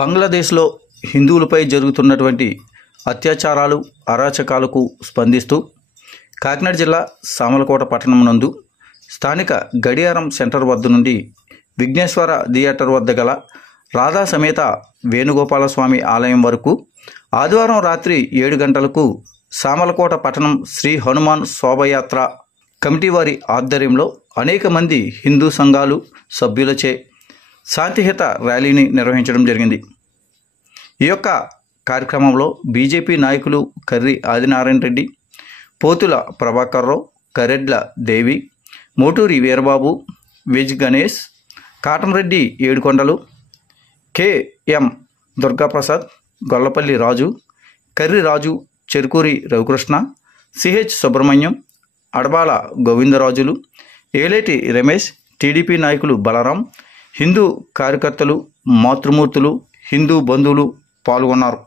బంగ్లాదేశ్లో హిందువులపై జరుగుతున్నటువంటి అత్యాచారాలు అరాచకాలకు స్పందిస్తూ కాకినాడ జిల్లా సామలకోట పట్టణం నందు స్థానిక గడియారం సెంటర్ వద్ద నుండి విఘ్నేశ్వర థియేటర్ వద్ద గల రాధా సమేత వేణుగోపాలస్వామి ఆలయం వరకు ఆదివారం రాత్రి 7 గంటలకు సామలకోట పట్టణం శ్రీ హనుమాన్ శోభయాత్ర కమిటీ వారి ఆధ్వర్యంలో అనేక మంది హిందూ సంఘాలు సభ్యులచే శాంతియుత ర్యాలీని నిర్వహించడం జరిగింది। ఈ యొక్క కార్యక్రమంలో బీజేపీ నాయకులు కర్రి ఆదినారాయణ రెడ్డి, పోతుల ప్రభాకర్ రావు, కరెడ్ల దేవి, మోటూరి వీరబాబు, వెజ్ గణేష్, కాటంరెడ్డి ఏడుకొండలు, కెఎం దుర్గాప్రసాద్, గొల్లపల్లి రాజు, కర్రి రాజు, చెరుకూరి రవికృష్ణ, సిహెచ్ సుబ్రహ్మణ్యం, అడబాల గోవిందరాజులు, ఏలేటి రమేష్, టీడీపీ నాయకులు బలరాం, హిందూ కార్యకర్తలు, మాతృమూర్తులు, హిందూ బంధువులు పాల్గొన్నారు।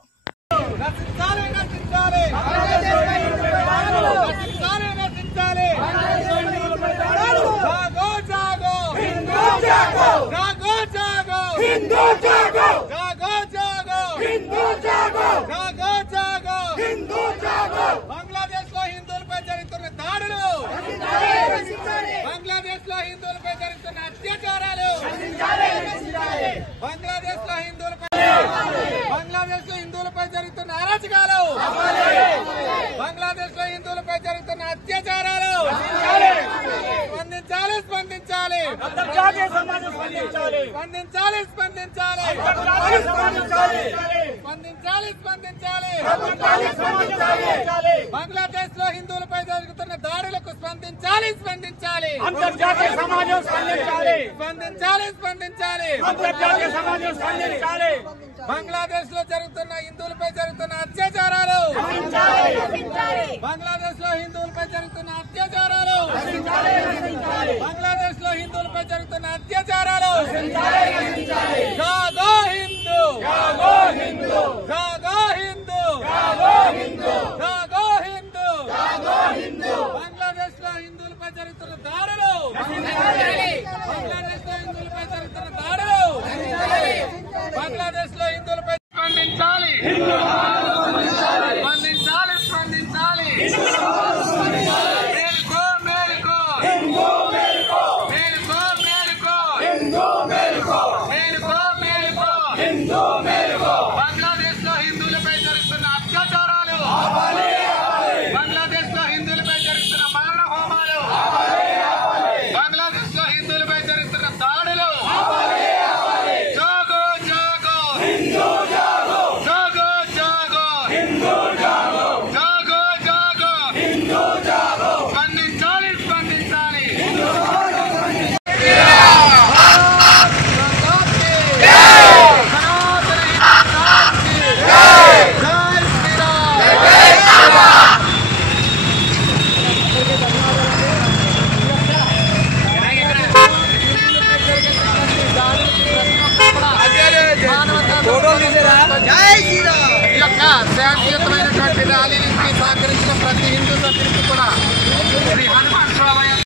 బంగ్లాదేశ్ లో హిందువులపై జరుగుతున్న దాడులకు స్పందించాలి స్పందించాలి అంతర్జాతీయ సమాజం స్పందించాలి స్పందించాలి స్పందించాలి అంతర్జాతీయ సమాజం స్పందించాలి బంగ్లాదేశ్ లో జరుగుతున్న హిందువులపై జరుగుతున్న అత్యాచారాలు బంగ్లాదేశ్ లో హిందువులపై జరుగుతున్న అత్యాచారాలు బంగ్లాదేశ్ లో హిందువులపై జరుగుతున్న అత్యాచారాలు జాగో హిందూ జాగో హిందూ జాగో హిందూ జాగో హిందూ జాగో హిందూ జాగో హిందూ బంగ్లాదేశ్ లో హిందువులపై జరుగుతున్న దాడులు బంగ్లాదేశ్ లో హిందువులపై జరుగుతున్న దాడులు బంగ్లాదేశ్ లో హిందువులపై స్పందించాలి స్పందించాలి స్పందించాలి మేలుకో మేలుకో మేలుకో మేలుకో మేలుకో మేలుకో బంగ్లాదేశ్ లో హిందువులపై జరుగుతున్న అత్యాచారాలు బంగ్లాదేశ్ లో హిందువులపై జరుగుతున్న మరణ హోమాలు బంగ్లాదేశ్ లో హిందువులపై జరుగుతున్న దాడులు జాగో జాగో జాగో జాగో జాగో జాగో స్పందించాలి స్పందించాలి ఈ యొక్క శాంతియుతమైనటువంటి ర్యాలీకి సహకరించిన ప్రతి హిందూ సభ్యులకు కూడా శ్రీ హనుమాన్ శోభయాత్ర